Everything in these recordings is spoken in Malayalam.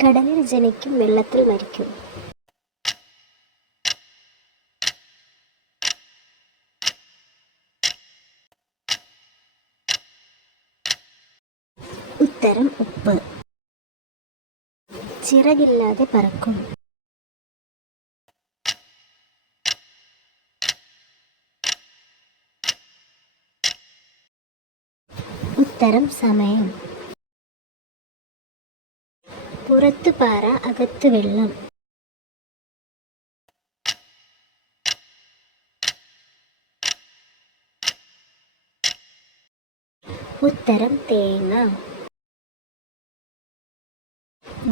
കടലിൽ ജനിക്കും, വെള്ളത്തിൽ മരിക്കും. ഉത്തരം ഉപ്പ്. ചിറകില്ലാതെ പറക്കും. ഉത്തരം സമയം. പുറത്ത് പാറ, അകത്ത് വെള്ളം. ഉത്തരം തേങ്ങ.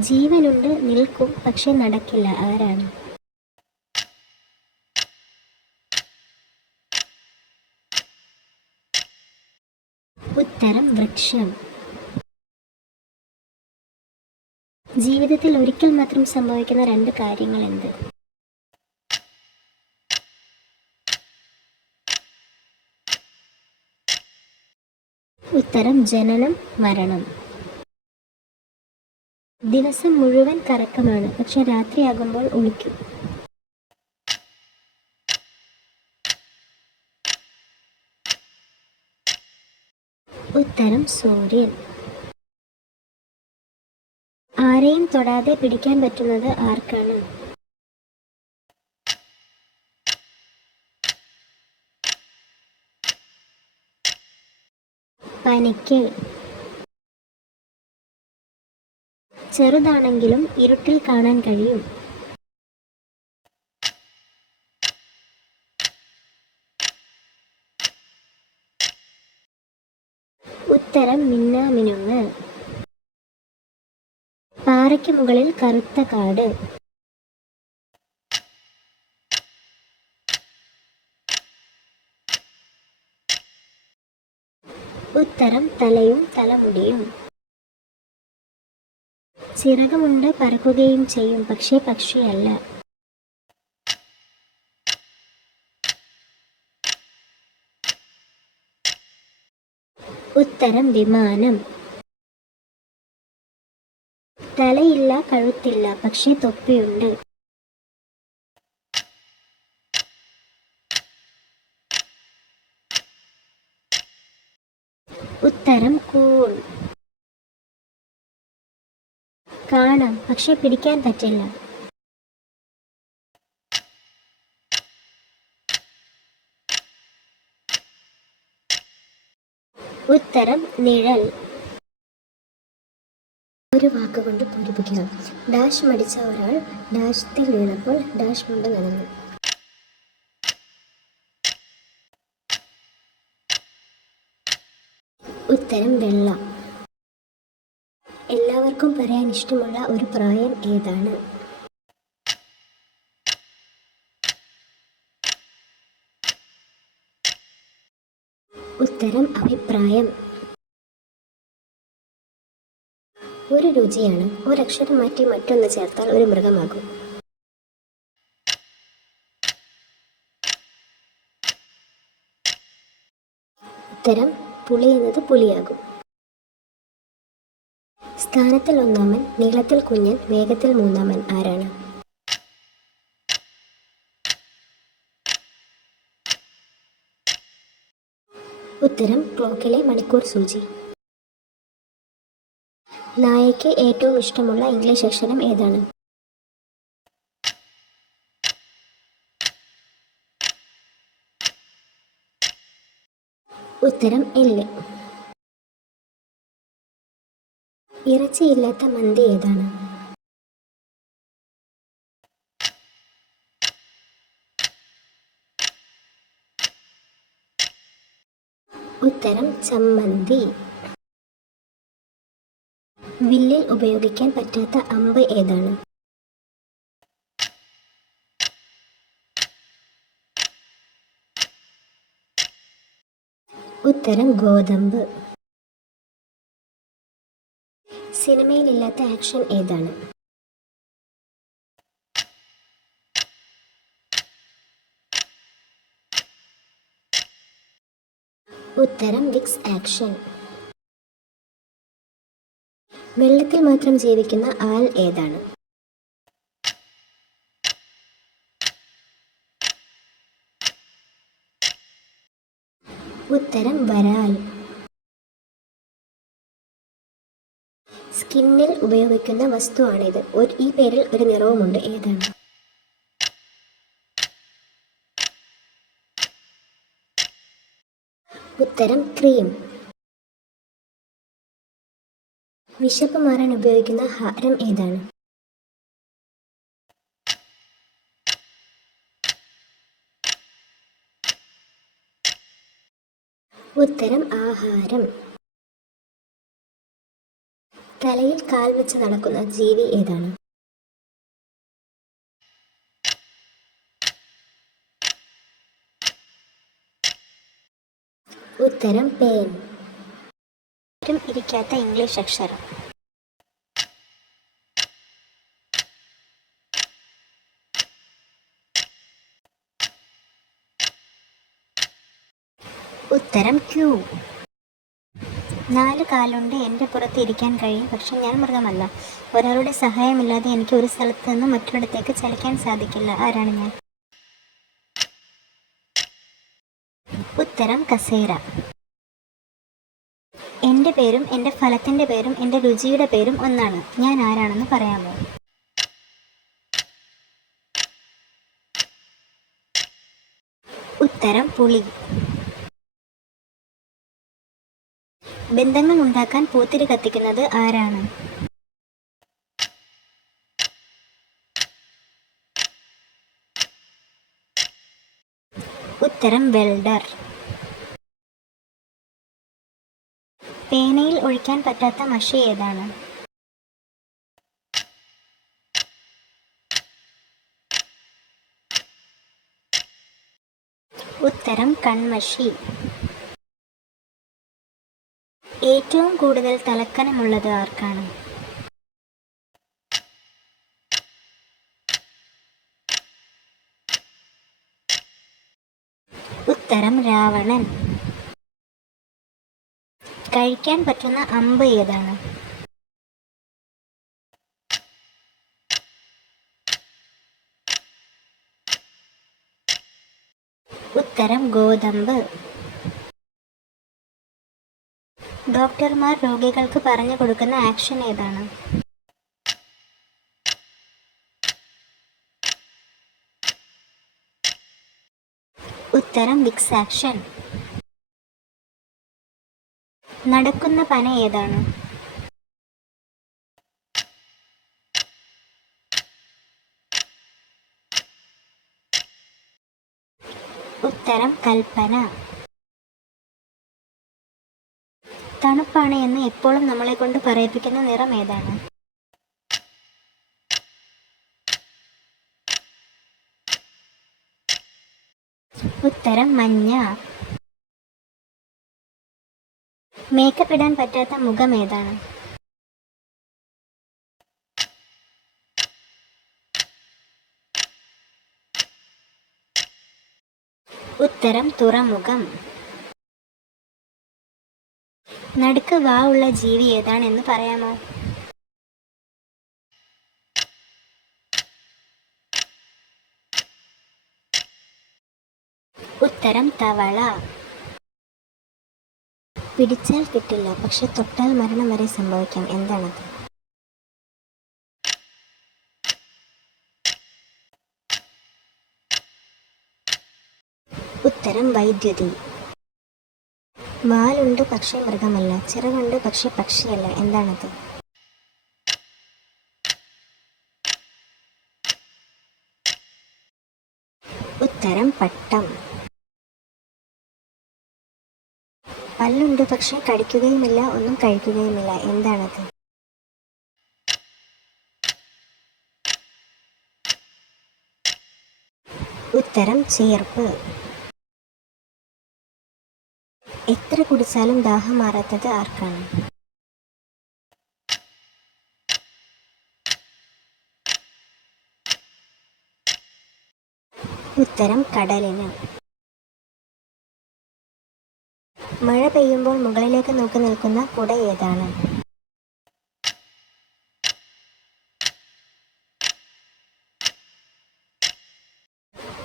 ജീവനുണ്ട്, നിൽക്കും, പക്ഷെ നടക്കില്ല. ആരാണ്? ഉത്തരം വൃക്ഷം. ജീവിതത്തിൽ ഒരിക്കൽ മാത്രം സംഭവിക്കുന്ന രണ്ട് കാര്യങ്ങൾ എന്ത്? ഉത്തരം ജനനം, മരണം. ദിവസം മുഴുവൻ കറക്കമാണ്, പക്ഷെ രാത്രിയാകുമ്പോൾ ഒളിക്കും. ഉത്തരം സൂര്യൻ. ആരെയും തൊടാതെ പിടിക്കാൻ പറ്റുന്നത് ആർക്കാണ്? പനിക്ക്. ചെറുതാണെങ്കിലും ഇരുട്ടിൽ കാണാൻ കഴിയും. ഉത്തരം മിന്നാമിനുങ്ങ്. പാറയ്ക്ക് മുകളിൽ കറുത്ത കാട്. ഉത്തരം തലയും തലമുടിയും. ചിറകുമുണ്ട്, പറക്കുകയും ചെയ്യും, പക്ഷേ പക്ഷിയല്ല. ഉത്തരം വിമാനം. തലയില്ല, കഴുത്തില്ല, പക്ഷേ തൊപ്പിയുണ്ട്. ഉത്തരം കൂൺ. കാണാം, പക്ഷെ പിടിക്കാൻ പറ്റില്ല. ഉത്തരം നിഴൽ. ഒരു വാക്കുകൊണ്ട് പൂരിപ്പിക്കുക. ഡാഷ് മടിച്ച ഒരാൾ ഡാഷത്തിൽ വീണപ്പോൾ ഡാഷ് കൊണ്ട് നനഞ്ഞു. ഉത്തരം വെള്ള. എല്ലാവർക്കും പറയാൻ ഇഷ്ടമുള്ള ഒരു പ്രായം ഏതാണ്? ഉത്തരം അഭിപ്രായം. ഒരു രുചിയാണ്. ഒരക്ഷരം മാറ്റി മറ്റൊന്ന് ചേർത്താൽ ഒരു മൃഗമാകും. ഉത്തരം പുളി എന്നത് പുലിയാകും. സ്ഥാനത്തിൽ ഒന്നാമൻ, നീളത്തിൽ കുഞ്ഞൻ, വേഗത്തിൽ മൂന്നാമൻ. ആരാണ്? ഉത്തരം ക്ലോക്കിലെ മണിക്കൂർ സൂചി. നായയ്ക്ക് ഏറ്റവും ഇഷ്ടമുള്ള ഇംഗ്ലീഷ് അക്ഷരം ഏതാണ്? ഉത്തരം എല്ല്. ഇറച്ചിയില്ലാത്ത മന്തി ഏതാണ്? ഉത്തരം ചമ്മന്തി. വില്ലിൽ ഉപയോഗിക്കാൻ പറ്റാത്ത അമ്പ് ഏതാണ്? ഉത്തരം ഗോതമ്പ്. സിനിമയിലില്ലാത്ത ആക്ഷൻ ഏതാണ്? ഉത്തരം വിക്സ് ആക്ഷൻ. വെള്ളത്തിൽ മാത്രം ജീവിക്കുന്ന ആൽ ഏതാണ്? ഉത്തരം വരാൽ. സ്കിന്നിൽ ഉപയോഗിക്കുന്ന വസ്തുവാണിത്. ഈ പേരിൽ ഒരു നിറവുമുണ്ട്. ഏതാണ്? ഉത്തരം ക്രീം. വിശപ്പ് മാറാൻ ഉപയോഗിക്കുന്ന ഹാരം ഏതാണ്? ഉത്തരം ആഹാരം. തലയിൽ കാൽ വെച്ച് നടക്കുന്ന ജീവി ഏതാണ്? ഉത്തരം പേൻ. ഇരിക്കാത്ത ഇംഗ്ലീഷ് അക്ഷരം. ഉത്തരം ക്യൂ. 4 കാലുണ്ട്, എൻ്റെ പുറത്ത് ഇരിക്കാൻ കഴിയും, പക്ഷെ ഞാൻ മൃഗമല്ല. ഒരാളുടെ സഹായമില്ലാതെ എനിക്ക് ഒരു സ്ഥലത്ത് നിന്ന് മറ്റൊരിടത്തേക്ക് ചലിക്കാൻ സാധിക്കില്ല. ആരാണ് ഞാൻ? ഉത്തരം കസേര. എൻ്റെ പേരും എൻ്റെ ഫലത്തിൻ്റെ പേരും എൻ്റെ രുചിയുടെ പേരും ഒന്നാണ്. ഞാൻ ആരാണെന്ന് പറയാമോ? ഉത്തരം പുളി. ബന്ധങ്ങൾ ഉണ്ടാക്കാൻ പൂത്തിരി കത്തിക്കുന്നത് ആരാണ്? ഉത്തരം വെൽഡർ. പേനയിൽ ഒഴിക്കാൻ പറ്റാത്ത മഷി ഏതാണ്? ഉത്തരം കൺമഷി. ഏറ്റവും കൂടുതൽ തലക്കനമുള്ളത് ആർക്കാണ്? ഉത്തരം രാവണൻ. കഴിക്കാൻ പറ്റുന്ന അമ്പ് ഏതാണ്? ഉത്തരം ഗോതമ്പ്. ഡോക്ടർമാർ രോഗികൾക്ക് പറഞ്ഞു കൊടുക്കുന്ന ആക്ഷൻ ഏതാണ്? ഉത്തരം വിക്സ് ആക്ഷൻ. നടക്കുന്ന പന ഏതാണ്? ഉത്തരം കൽപ്പന. തണുപ്പാണ് എന്ന് എപ്പോഴും നമ്മളെ കൊണ്ട് പറയിപ്പിക്കുന്ന നിറം ഏതാണ്? ഉത്തരം മഞ്ഞ. മേക്കപ്പ് ഇടാൻ പറ്റാത്ത മുഖം ഏതാണ്? ഉത്തരം തുറമുഖം. നടുക്ക് വാ ഉള്ള ജീവി ഏതാണെന്ന് പറയാമോ? ഉത്തരം തവള. പിടിച്ചാൽ കിട്ടില്ല, പക്ഷെ തൊട്ടാൽ മരണം വരെ സംഭവിക്കാം. എന്താണത്? ഉത്തരം വൈദ്യുതി. വാലുണ്ട് പക്ഷെ മൃഗമല്ല, ചിറകുണ്ട് പക്ഷെ പക്ഷിയല്ല. എന്താണത്? ഉത്തരം പട്ടം. പല്ലുണ്ട് പക്ഷെ കടിക്കുകയുമില്ല, ഒന്നും കഴിക്കുകയുമില്ല. എന്താണത്? ഉത്തരം ചീർപ്പ്. എത്ര കുടിച്ചാലും ദാഹം മാറാത്തത് ആർക്കാണ്? ഉത്തരം കടലിന്. മഴ പെയ്യുമ്പോൾ മുകളിലേക്ക് നോക്കി നിൽക്കുന്ന കുട ഏതാണ്?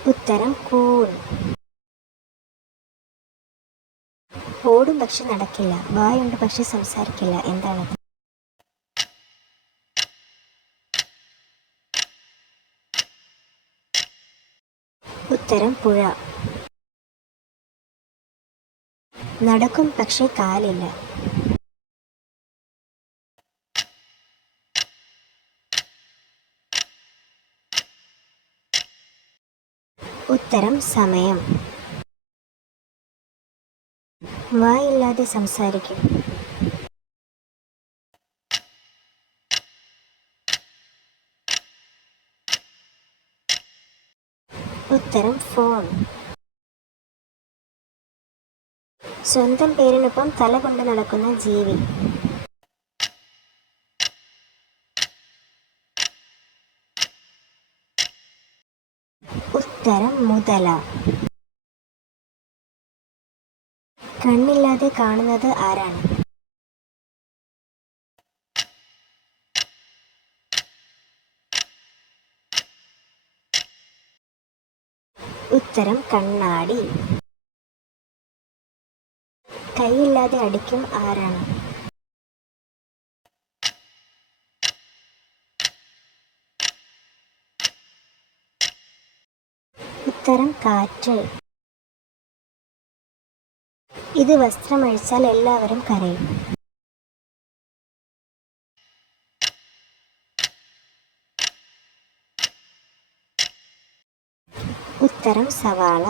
ഉത്തരം കൂൺ. ഓടും പക്ഷെ നടക്കില്ല, വായുണ്ട് പക്ഷെ സംസാരിക്കില്ല, എന്താണത്? ഉത്തരം പുഴ. നടക്കും പക്ഷെ കാലില്ല. ഉത്തരം സമയം. വായില്ലാതെ സംസാരിക്കും. ഉത്തരം ഫോൺ. സ്വന്തം പേരിനൊപ്പം തല കൊണ്ട് നടക്കുന്ന ജീവി. ഉത്തരം മുതല. കണ്ണില്ലാതെ കാണുന്നത് ആരാണ്? ഉത്തരം കണ്ണാടി. കൈയില്ലാതെ അടിക്കും ആരാണ്? ഉത്തരം കാറ്റ്. ഇത് വസ്ത്രമഴിച്ചാൽ എല്ലാവരും കരയും. ഉത്തരം സവാള.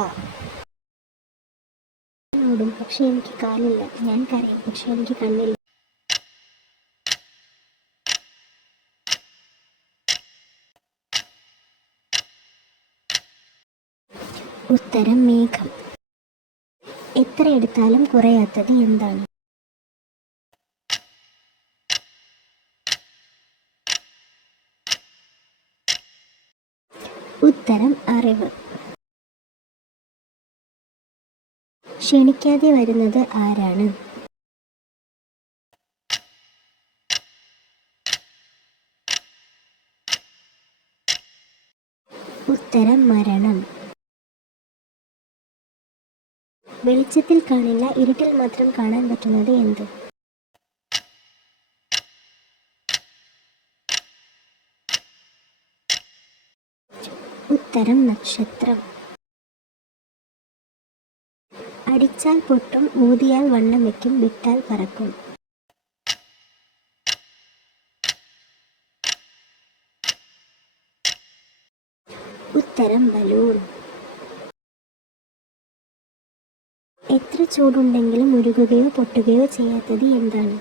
ഓടും പക്ഷെ എനിക്ക് കാലില്ല, ഞാൻ കരയും പക്ഷെ എനിക്ക് കണ്ണില്ല. ഉത്തരം മേഘം. എത്ര എടുത്താലും കുറയാത്തത് എന്താണ്? ഉത്തരം അറിവ്. ക്ഷണിക്കാതെ വരുന്നത് ആരാണ്? ഉത്തരം മരണം. വെളിച്ചത്തിൽ കാണില്ല, ഇരുട്ടിൽ മാത്രം കാണാൻ പറ്റുന്നത് എന്ത്? ഉത്തരം നക്ഷത്രം. അടിച്ചാൽ പൊട്ടും, ഊതിയാൽ വണ്ണം വെക്കും, വിട്ടാൽ പറക്കും. ഉത്തരം ബലൂൺ. എത്ര ചൂടുണ്ടെങ്കിലും ഉരുകുകയോ പൊട്ടുകയോ ചെയ്യാത്തത് എന്താണ്?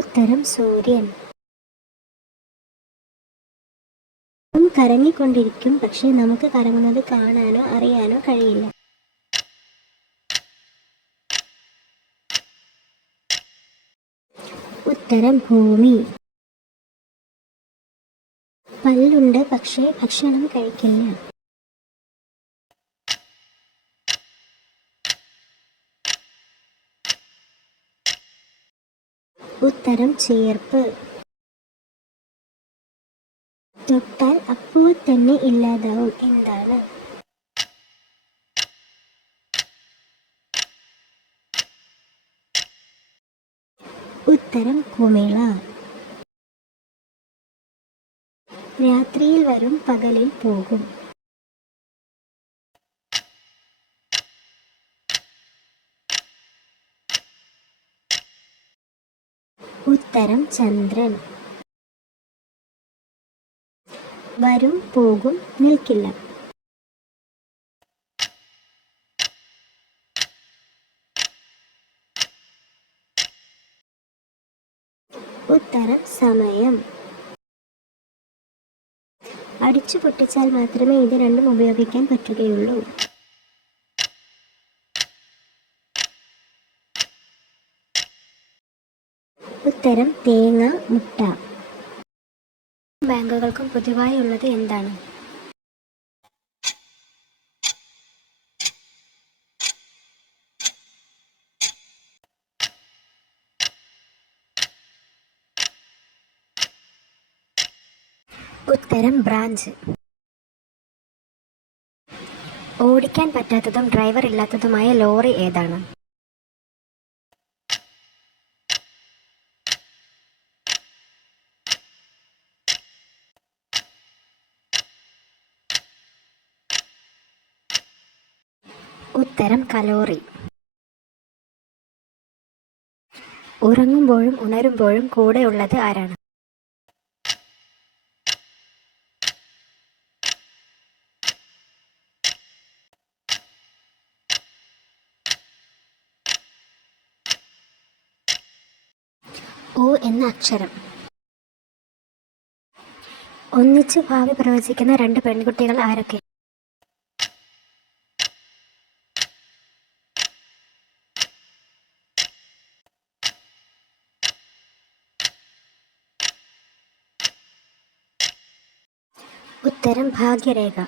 ഉത്തരം സൂര്യൻ. കറങ്ങിക്കൊണ്ടിരിക്കും പക്ഷെ നമുക്ക് കറങ്ങുന്നത് കാണാനോ അറിയാനോ കഴിയില്ല. ഉത്തരം ഭൂമി. പല്ലുണ്ട് പക്ഷേ ഭക്ഷണം കഴിക്കില്ല. ഉത്തരം ചേർപ്പ്. തൊട്ടാൽ അപ്പോൾ തന്നെ ഇല്ലാതാവും, എന്താണ്? ഉത്തരം കുമിള. രാത്രിയിൽ വരും പകലിൽ പോകും. ഉത്തരം ചന്ദ്രൻ. വരും പോകും നിൽക്കില്ല. ഉത്തരം സമയം. അടിച്ചു പൊട്ടിച്ചാൽ മാത്രമേ ഇത് രണ്ടും ഉപയോഗിക്കാൻ പറ്റുകയുള്ളൂ. ഉത്തരം തേങ്ങ, മുട്ട. ബാങ്കുകൾക്കും പൊതുവായി ഉള്ളത് എന്താണ്? ഉത്തരം ബ്രാഞ്ച്. ഓടിക്കാൻ പറ്റാത്തതും ഡ്രൈവർ ഇല്ലാത്തതുമായ ലോറി ഏതാണ്? ഉത്തരം കലോറി. ഉറങ്ങുമ്പോഴും ഉണരുമ്പോഴും കൂടെയുള്ളത് ആരാണ്? ഓ എന്ന അക്ഷരം. ഒന്നിച്ച് ഭാവി പ്രവചിക്കുന്ന 2 പെൺകുട്ടികൾ ആരൊക്കെ? ഉത്തരം ഭാഗ്യരേഖ.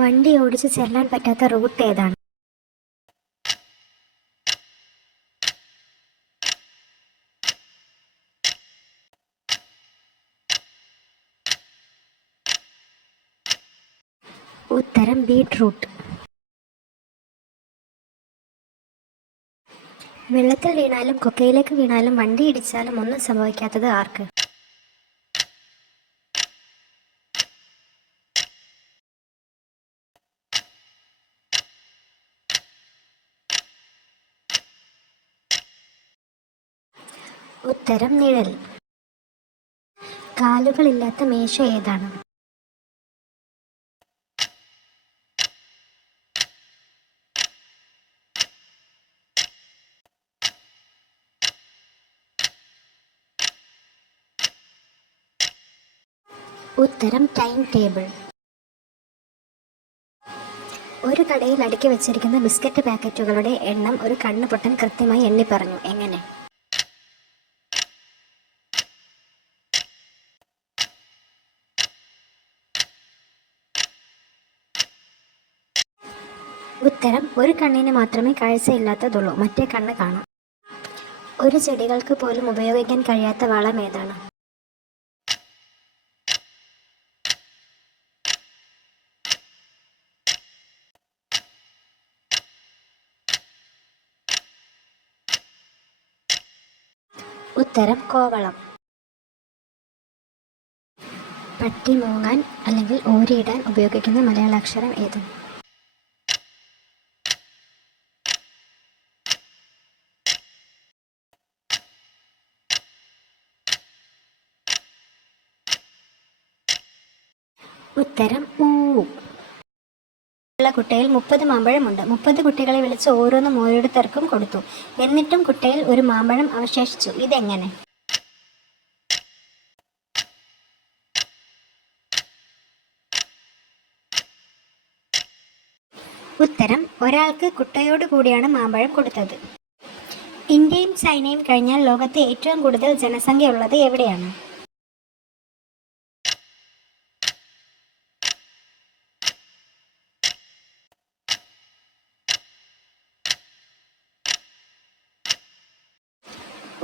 വണ്ടി ഓടിച്ച് ചെല്ലാൻ പറ്റാത്ത റൂട്ട് ഏതാണ്? ഉത്തരം ബീട്രൂട്ട്. വെള്ളത്തിൽ വീണാലും കൊക്കയിലേക്ക് വീണാലും വണ്ടി ഇടിച്ചാലും ഒന്നും സംഭവിക്കാത്തത് ആർക്ക്? ഉത്തരം നിഴൽ. കാലുകളില്ലാത്ത മേശ ഏതാണ്? ഉത്തരം ടൈം ടേബിൾ. ഒരു കടയിൽ അടുക്കി വെച്ചിരിക്കുന്ന ബിസ്ക്കറ്റ് പാക്കറ്റുകളുടെ എണ്ണം ഒരു കണ്ണുപൊട്ടൻ കൃത്യമായി എണ്ണി പറഞ്ഞു. എങ്ങനെ? ഉത്തരം ഒരു കണ്ണിന് മാത്രമേ കാഴ്ചയില്ലാത്തതുള്ളൂ, മറ്റേ കണ്ണ് കാണാം. ഒരു ചെടികൾക്ക് പോലും ഉപയോഗിക്കാൻ കഴിയാത്ത വളം ഏതാണ്? ഉത്തരം കോവളം. പട്ടി മൂങ്ങാൻ അല്ലെങ്കിൽ ഓരിയിടാൻ ഉപയോഗിക്കുന്ന മലയാളാക്ഷരം ഏത്? ഉത്തരം ഊ. ഉള്ള കുട്ടയിൽ 30 മാമ്പഴമുണ്ട്. 30 കുട്ടികളെ വിളിച്ച് ഓരോന്നും ഓരോരുത്തർക്കും കൊടുത്തു. എന്നിട്ടും കുട്ടയിൽ ഒരു മാമ്പഴം അവശേഷിച്ചു. ഇതെങ്ങനെ? ഉത്തരം ഒരാൾക്ക് കുട്ടയോട് കൂടിയാണ് മാമ്പഴം കൊടുത്തത്. ഇന്ത്യയും ചൈനയും കഴിഞ്ഞാൽ ലോകത്തെ ഏറ്റവും കൂടുതൽ ജനസംഖ്യ ഉള്ളത് എവിടെയാണ്?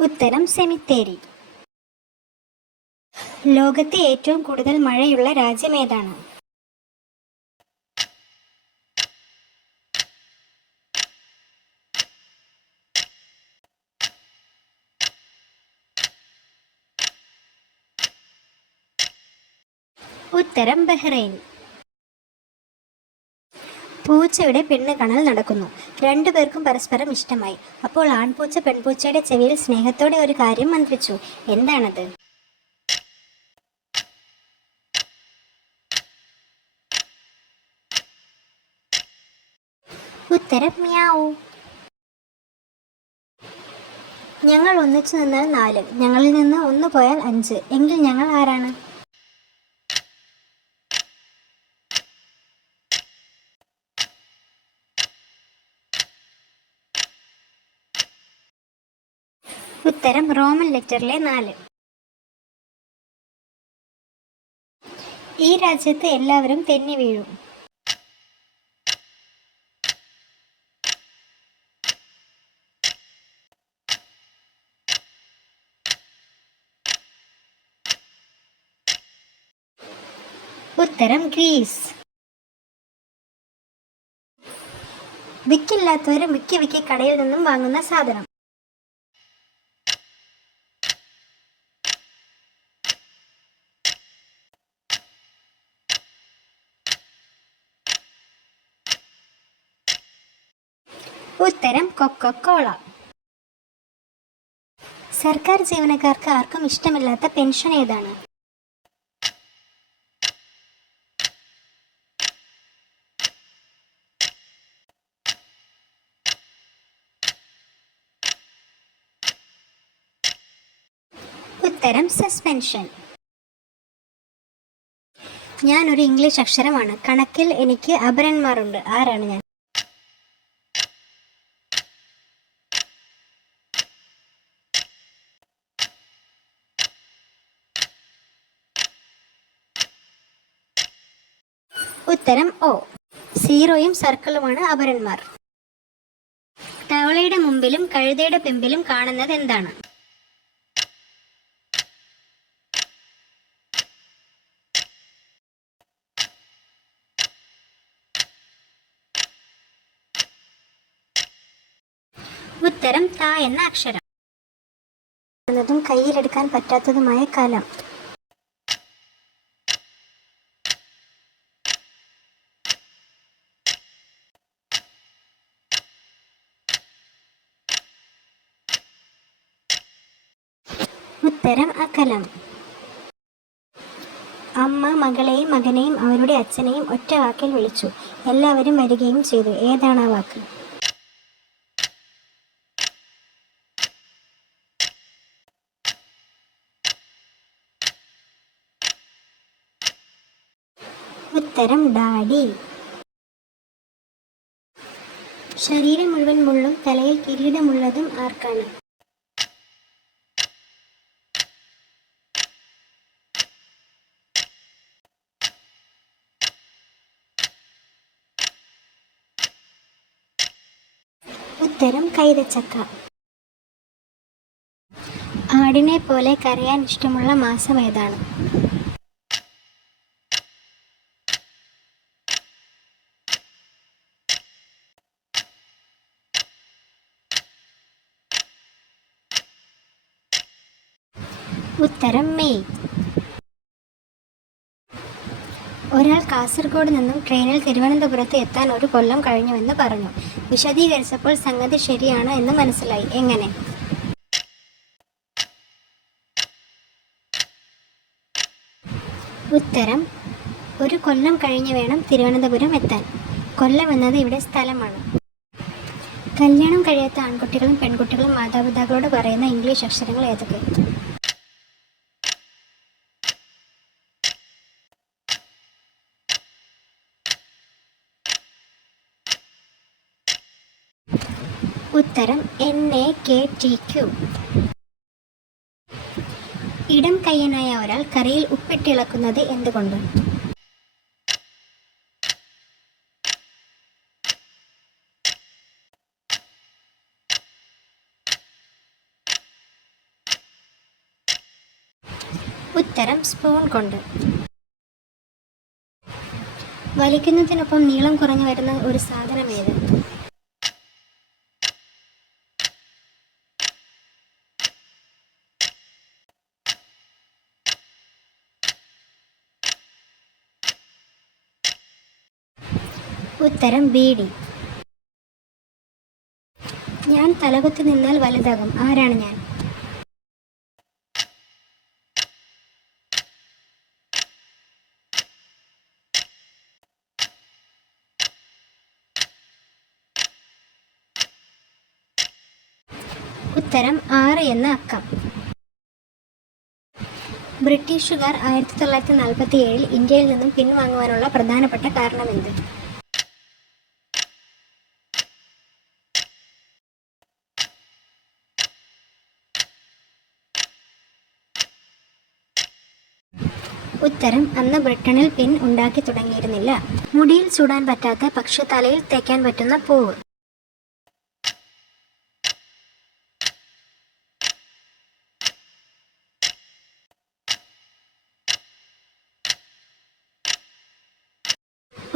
ഉത്തരം സെമിത്തേരി. ലോകത്തെ ഏറ്റവും കൂടുതൽ മഴയുള്ള രാജ്യം ഏതാണ്? ഉത്തരം ബഹ്റൈൻ. പൂച്ചയുടെ പെണ്ണ് കാണൽ നടക്കുന്നു. 2 പേർക്കും പരസ്പരം ഇഷ്ടമായി. അപ്പോൾ ആൺപൂച്ച പെൺപൂച്ചയുടെ ചെവിയിൽ സ്നേഹത്തോടെ ഒരു കാര്യം മന്ത്രിച്ചു. എന്താണത്? ഉത്തരം മ്യാവൂ. ഞങ്ങൾ ഒന്നിച്ചു നിന്നാൽ 4, ഞങ്ങളിൽ നിന്ന് 1 പോയാൽ 5, എങ്കിൽ ഞങ്ങൾ ആരാണ്? ഉത്തരം റോമൻ ലെറ്ററിലെ 4. ഈ രാജ്യത്ത് എല്ലാവരും തെന്നി വീഴും. ഉത്തരം ഗ്രീസ്. വിക്കില്ലാത്തവർ വിക്കി വിക്കി കടയിൽ നിന്നും വാങ്ങുന്ന സാധനം. ഉത്തരം കൊക്കക്കോള. സർക്കാർ ജീവനക്കാർക്ക് ആർക്കും ഇഷ്ടമില്ലാത്ത പെൻഷൻ ഏതാണ്? ഉത്തരം സസ്പെൻഷൻ. ഞാൻ ഒരു ഇംഗ്ലീഷ് അക്ഷരമാണ്. കണക്കിൽ എനിക്ക് അപരന്മാരുണ്ട്. ആരാണ് ഞാൻ? ഉത്തരം ഓ. സീറോയും സർക്കിളുമാണ് അപരന്മാർ. തവളയുടെ മുമ്പിലും കഴുതയുടെ പിമ്പിലും കാണുന്നത് എന്താണ്? ഉത്തരം ത എന്ന അക്ഷരം. എന്നതും കയ്യിലെടുക്കാൻ പറ്റാത്തതുമായ കലം. ഉത്തരം അകലം. അമ്മ മകളെയും മകനെയും അവരുടെ അച്ഛനെയും ഒറ്റ വാക്കിൽ വിളിച്ചു. എല്ലാവരും വരികയും ചെയ്തു. ഏതാണ് ആ വാക്ക്? ഉത്തരം ഡാഡി. ശരീരം മുഴുവൻ മുള്ളും തലയിൽ കിരീടമുള്ളതും ആർക്കാണ്? ഉത്തരം കൈതച്ചക്ക. ആടിനെ പോലെ കരയാൻ ഇഷ്ടമുള്ള മാസം ഏതാണ്? ഉത്തരം മെയ്. ഒരാൾ കാസർഗോഡ് നിന്നും ട്രെയിനിൽ തിരുവനന്തപുരത്ത് എത്താൻ 1 കൊല്ലം കഴിഞ്ഞുവെന്ന് പറഞ്ഞു. വിശദീകരിച്ചപ്പോൾ സംഗതി ശരിയാണ് എന്ന് മനസ്സിലായി. എങ്ങനെ? ഉത്തരം 1 കൊല്ലം കഴിഞ്ഞ് വേണം തിരുവനന്തപുരം എത്താൻ. കൊല്ലം എന്നത് ഇവിടെ സ്ഥലമാണ്. കല്യാണം കഴിയാത്ത ആൺകുട്ടികളും പെൺകുട്ടികളും മാതാപിതാക്കളോട് പറയുന്ന ഇംഗ്ലീഷ് അക്ഷരങ്ങൾ ഏതൊക്കെ? ഉത്തരം NAKTQ. ഇടം കയ്യനായ ഒരാൾ കറിയിൽ ഉപ്പിട്ടിളക്കുന്നത് എന്തുകൊണ്ട്? ഉത്തരം സ്പൂൺ കൊണ്ട്. വലിക്കുന്നതിനൊപ്പം നീളം കുറഞ്ഞു വരുന്ന ഒരു സാധനം ഏത്? ഉത്തരം ബീഡി. ഞാൻ തലകുത്തി നിന്നാൽ വലുതാകും. ആരാണ് ഞാൻ? ഉത്തരം 6 എന്ന അക്കം. ബ്രിട്ടീഷുകാർ 1947 ഇന്ത്യയിൽ നിന്നും പിൻവാങ്ങുവാനുള്ള പ്രധാനപ്പെട്ട കാരണമെന്ത്? ഉത്തരം അന്ന് ബ്രിട്ടനിൽ പിൻ ഉണ്ടാക്കി തുടങ്ങിയിരുന്നില്ല. മുടിയിൽ ചൂടാൻ പറ്റാത്ത പക്ഷെ തലയിൽ തേക്കാൻ പറ്റുന്ന പൂവ്.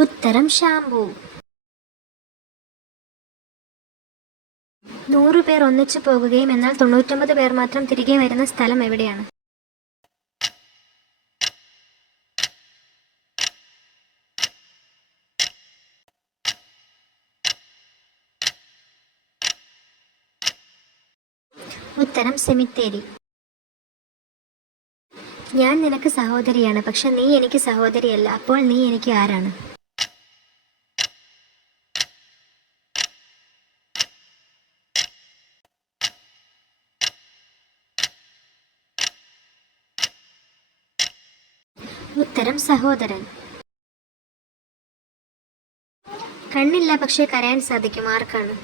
ഉത്തരം ഷാംപൂ. 100 പേർ ഒന്നിച്ചു പോകുകയും എന്നാൽ 99 പേർ മാത്രം തിരികെ വരുന്ന സ്ഥലം എവിടെയാണ്? ഉത്തരം സെമിത്തേരി. ഞാൻ നിനക്ക് സഹോദരിയാണ്, പക്ഷെ നീ എനിക്ക് സഹോദരിയല്ല. അപ്പോൾ നീ എനിക്ക് ആരാണ്? ഉത്തരം സഹോദരൻ. കണ്ണില്ല പക്ഷെ കരയാൻ സാധിക്കും, ആർക്കാണ്?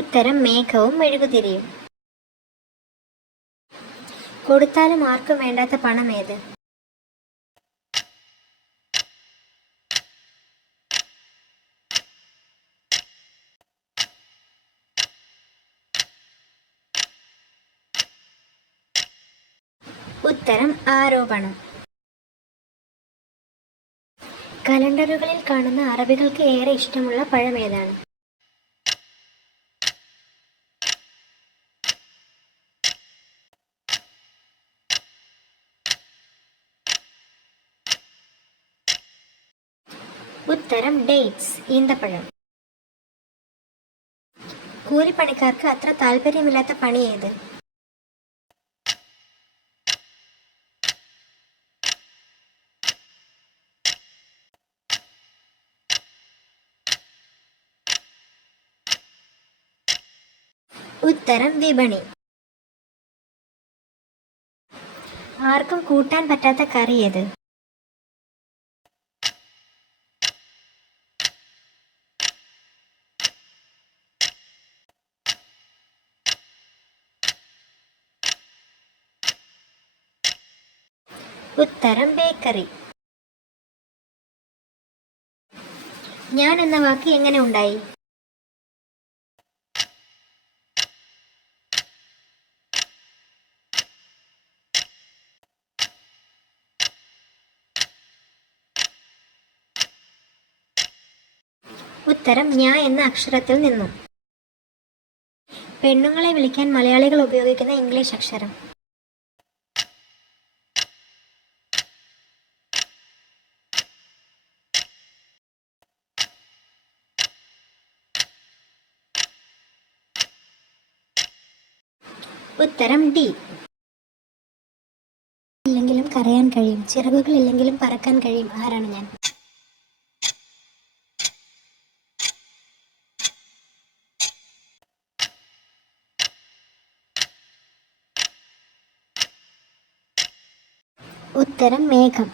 ഉത്തരം മേഘവും മെഴുകുതിരിയും. കൊടുത്താലും ആർക്കും വേണ്ടാത്ത പണം ഏത്? ഉത്തരം ആരോപണം. കലണ്ടറുകളിൽ കാണുന്ന അറബികൾക്ക് ഏറെ ഇഷ്ടമുള്ള പഴം ഏതാണ്? ഉത്തരം ഡേറ്റ്സ്, ഈന്തപ്പഴം. കൂലിപ്പണിക്കാർക്ക് അത്ര താല്പര്യമില്ലാത്ത പണി ഏത്? ഉത്തരം വിപണി. ആർക്കും കൂട്ടാൻ പറ്റാത്ത കറി ഏത്? ഉത്തരം ബേക്കറി. ഞാൻ എന്ന വാക്ക് എങ്ങനെ ഉണ്ടായി? ഉത്തരം ഞാൻ എന്ന അക്ഷരത്തിൽ നിന്നും. പെണ്ണുങ്ങളെ വിളിക്കാൻ മലയാളികൾ ഉപയോഗിക്കുന്ന ഇംഗ്ലീഷ് അക്ഷരം. ഉത്തരം ഡി. ഇല്ലെങ്കിലും കരയാൻ കഴിയും, ചിറകുകൾ ഇല്ലെങ്കിലും പറക്കാൻ കഴിയും, ആരാണ് ഞാൻ? ഉത്തരം മേഘം.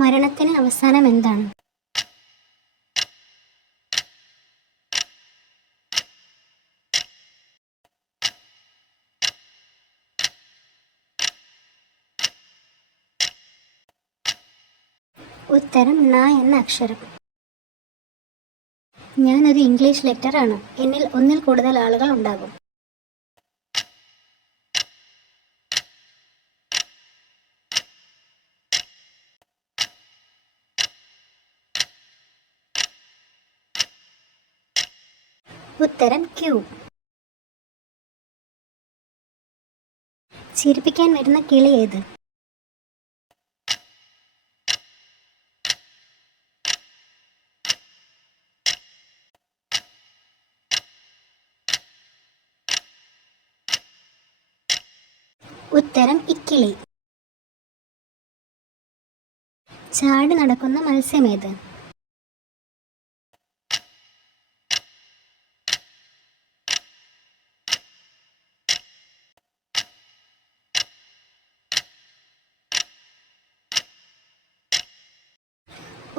മരണത്തിന് അവസാനം എന്താണ്? ഉത്തരം ന എന്ന അക്ഷരം. ഞാനൊരു ഇംഗ്ലീഷ് ലെറ്റർ ആണ്. എന്നിൽ ഒന്നിൽ കൂടുതൽ ആളുകൾ ഉണ്ടാകും. ഉത്തരം ക്യൂ. ചിരിപ്പിക്കാൻ വരുന്ന കിളി ഏത്? ഉത്തരം ഇക്കിളി. ചാടി നടക്കുന്ന മത്സ്യം ഏത്?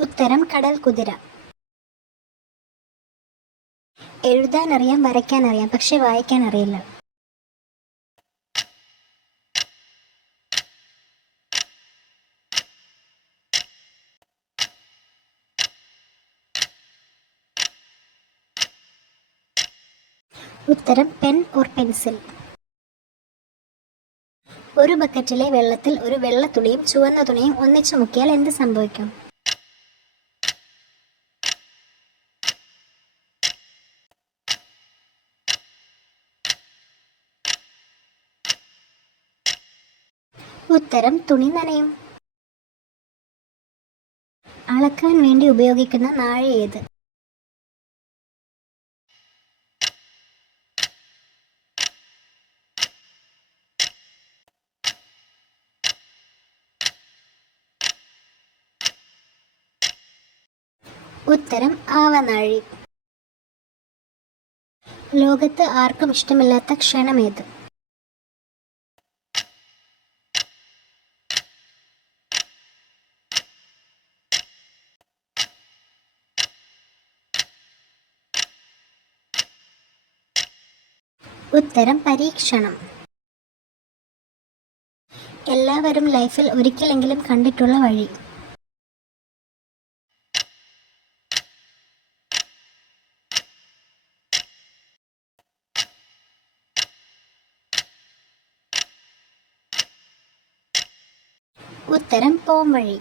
ഉത്തരം കടൽ കുതിര. എഴുതാൻ അറിയാം, വരയ്ക്കാൻ അറിയാം, പക്ഷെ വായിക്കാൻ അറിയില്ല. ഉത്തരം പെൻ ഓർ പെൻസിൽ. ഒരു ബക്കറ്റിലെ വെള്ളത്തിൽ ഒരു വെള്ള തുണിയും ചുവന്ന തുണിയും ഒന്നിച്ചു മുക്കിയാൽ എന്ത് സംഭവിക്കും? ഉത്തരം തുണി നനയും. അളക്കാൻ വേണ്ടി ഉപയോഗിക്കുന്ന നാഴി ഏത്? ഉത്തരം ആവനാഴി. ലോകത്ത് ആർക്കും ഇഷ്ടമില്ലാത്ത ക്ഷണമേത്? ഉത്തരം പരീക്ഷണം. എല്ലാവരും ലൈഫിൽ ഒരിക്കലെങ്കിലും കണ്ടിട്ടുള്ള വഴി? ഉത്തരം പോംവഴി.